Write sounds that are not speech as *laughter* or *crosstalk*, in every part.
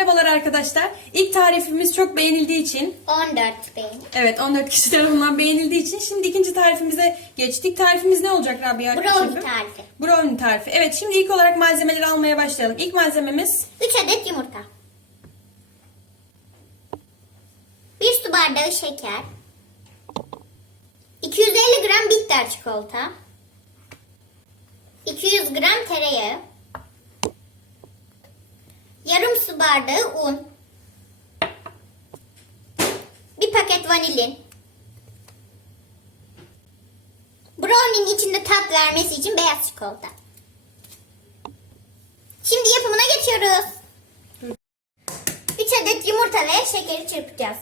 merhabalar arkadaşlar. İlk tarifimiz çok beğenildiği için 14 beğeni. Evet 14 kişi tarafından beğenildiği için şimdi ikinci tarifimize geçtik. Tarifimiz ne olacak Rabia? Brownie tarifi. Brownie tarifi. Evet şimdi ilk olarak malzemeleri almaya başlayalım. İlk malzememiz 3 adet yumurta. 1 su bardağı şeker. 250 gram bitter çikolata. 200 gram tereyağı. Yarım su bardağı un. Bir paket vanilin. Brownie'nin içinde tat vermesi için beyaz çikolata. Şimdi yapımına geçiyoruz. 3 adet yumurta ve şekeri çırpacağız.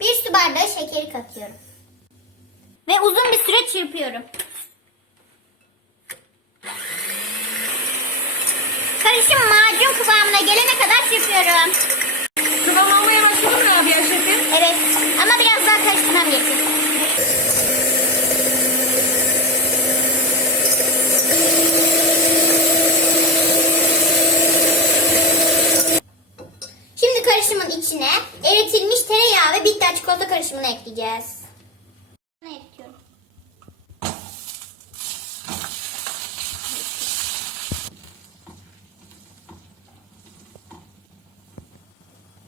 Bir su bardağı şekeri katıyorum. Ve uzun bir süre çırpıyorum. Karışım macun kıvamına gelene kadar çırpıyorum. kıvam almaya başladı mı Rabia şefim? Evet ama biraz daha karıştırmam gerekiyor. Şimdi karışımın içine eritilmiş tereyağı ve bitter çikolata karışımını ekleyeceğiz. Ne ekliyorum?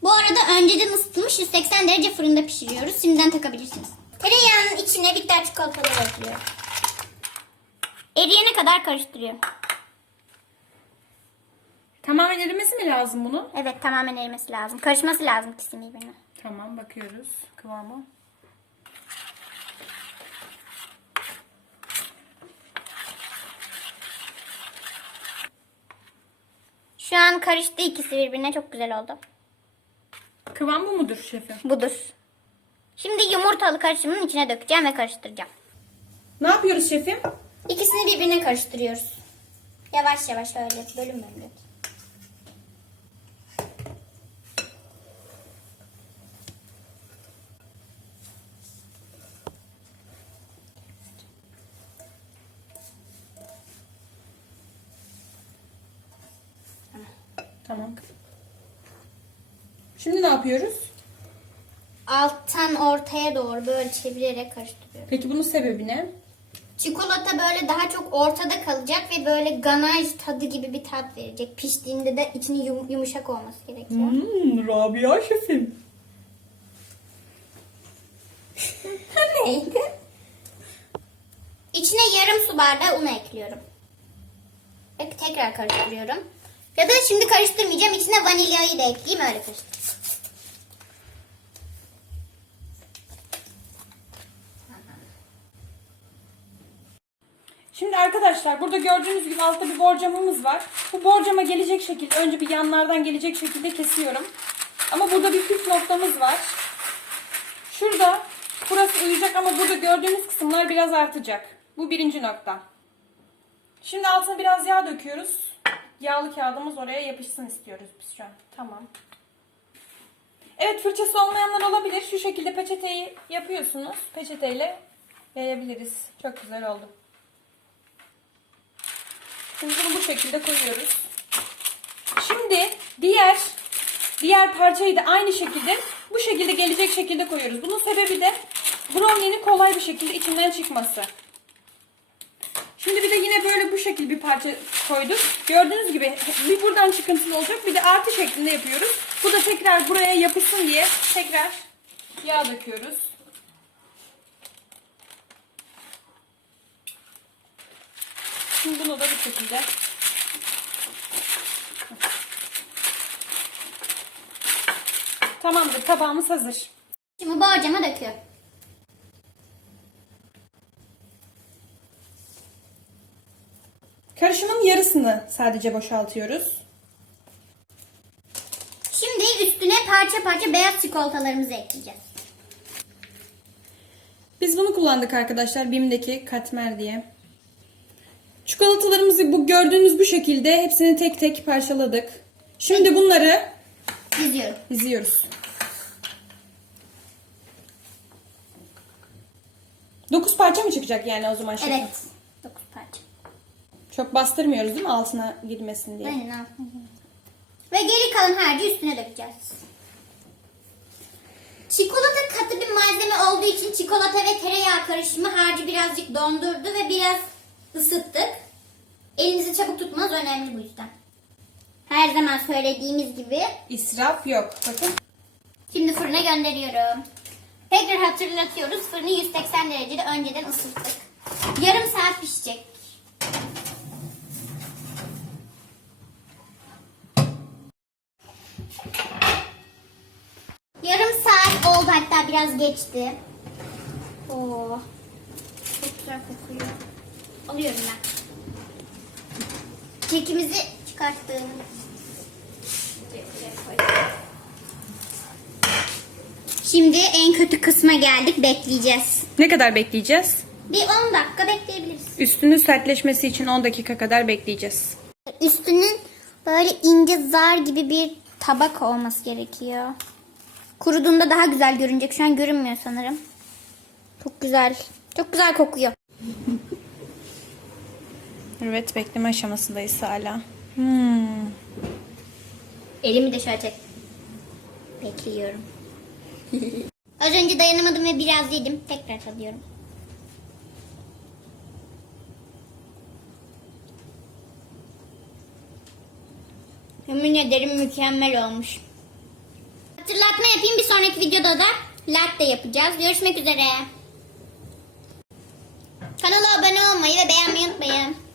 Bu arada önceden ısıtılmış 180 derece fırında pişiriyoruz. Şimdiden takabilirsiniz. Tereyağının içine bitter çikolataları ekliyorum. Eriyene kadar karıştırıyorum. Tamamen erimesi mi lazım bunun? Evet tamamen erimesi lazım. Karışması lazım ikisini birbirine. Tamam bakıyoruz kıvamı. Şu an karıştı ikisi birbirine çok güzel oldu. Kıvam bu mudur şefim? Budur. Şimdi yumurtalı karışımın içine dökeceğim ve karıştıracağım. Ne yapıyoruz şefim? İkisini birbirine karıştırıyoruz. Yavaş yavaş öyle bölüm bölüm. Tamam. Şimdi ne yapıyoruz? Alttan ortaya doğru böyle çevirerek karıştırıyorum. Peki bunun sebebi ne? Çikolata böyle daha çok ortada kalacak ve böyle ganaj tadı gibi bir tat verecek. Piştiğinde de içinin yum- yumuşak olması gerekiyor. Hmm, Rabia şefim. Neydi? İçine yarım su bardağı un ekliyorum. Ve tekrar karıştırıyorum. Ya da şimdi karıştırmayacağım. İçine vanilyayı da ekleyeyim öyle karıştırayım. Şimdi arkadaşlar burada gördüğünüz gibi altta bir borcamımız var. Bu borcama gelecek şekilde önce bir yanlardan gelecek şekilde kesiyorum. Ama burada bir püf noktamız var. Şurada burası uyacak ama burada gördüğünüz kısımlar biraz artacak. Bu birinci nokta. Şimdi altına biraz yağ döküyoruz. Yağlı kağıdımız oraya yapışsın istiyoruz biz şu an. Tamam. Evet fırçası olmayanlar olabilir. Şu şekilde peçeteyi yapıyorsunuz. Peçeteyle yayabiliriz. Çok güzel oldu. Şimdi bunu bu şekilde koyuyoruz. Şimdi diğer diğer parçayı da aynı şekilde bu şekilde gelecek şekilde koyuyoruz. Bunun sebebi de brownie'nin kolay bir şekilde içinden çıkması. Şimdi bir de yine böyle bu şekilde bir parça koyduk. Gördüğünüz gibi bir buradan çıkıntılı olacak bir de artı şeklinde yapıyoruz. Bu da tekrar buraya yapışsın diye tekrar yağ döküyoruz. Şimdi bunu da bu şekilde Tamamdır tabağımız hazır. Şimdi borcama döküyorum. Karışımın yarısını sadece boşaltıyoruz. Şimdi üstüne parça parça beyaz çikolatalarımızı ekleyeceğiz. Biz bunu kullandık arkadaşlar BİM'deki katmer diye. Çikolatalarımızı bu gördüğünüz bu şekilde hepsini tek tek parçaladık. Şimdi bunları Diziyorum. diziyoruz. 9 parça mı çıkacak yani o zaman şefim? Evet. Çok bastırmıyoruz değil mi altına girmesin diye. Aynen altına. Ve geri kalan harcı üstüne dökeceğiz. Çikolata katı bir malzeme olduğu için çikolata ve tereyağı karışımı harcı birazcık dondurdu ve biraz ısıttık. Elinizi çabuk tutmanız önemli bu yüzden. Her zaman söylediğimiz gibi İsraf yok. Bakın. Şimdi fırına gönderiyorum. Tekrar hatırlatıyoruz. Fırını 180 derecede önceden ısıttık. Yarım saat pişecek. Yarım saat oldu hatta biraz geçti. Oo. Çok güzel kokuyor. Alıyorum ben. Kekimizi çıkarttım. Şimdi en kötü kısma geldik. Bekleyeceğiz. Ne kadar bekleyeceğiz? Bir 10 dakika bekleyebiliriz. Üstünün sertleşmesi için 10 dakika kadar bekleyeceğiz. Üstünün böyle ince zar gibi bir tabak olması gerekiyor. Kuruduğunda daha güzel görünecek. Şu an görünmüyor sanırım. Çok güzel. Çok güzel kokuyor. Evet bekleme aşamasındayız hala. Hmm. Elimi de şöyle çek. Bekliyorum. *laughs* Az önce dayanamadım ve biraz yedim. Tekrar tadıyorum. Yemin ederim mükemmel olmuş. Hatırlatma yapayım bir sonraki videoda da latte yapacağız. Görüşmek üzere. Kanala abone olmayı ve beğenmeyi unutmayın.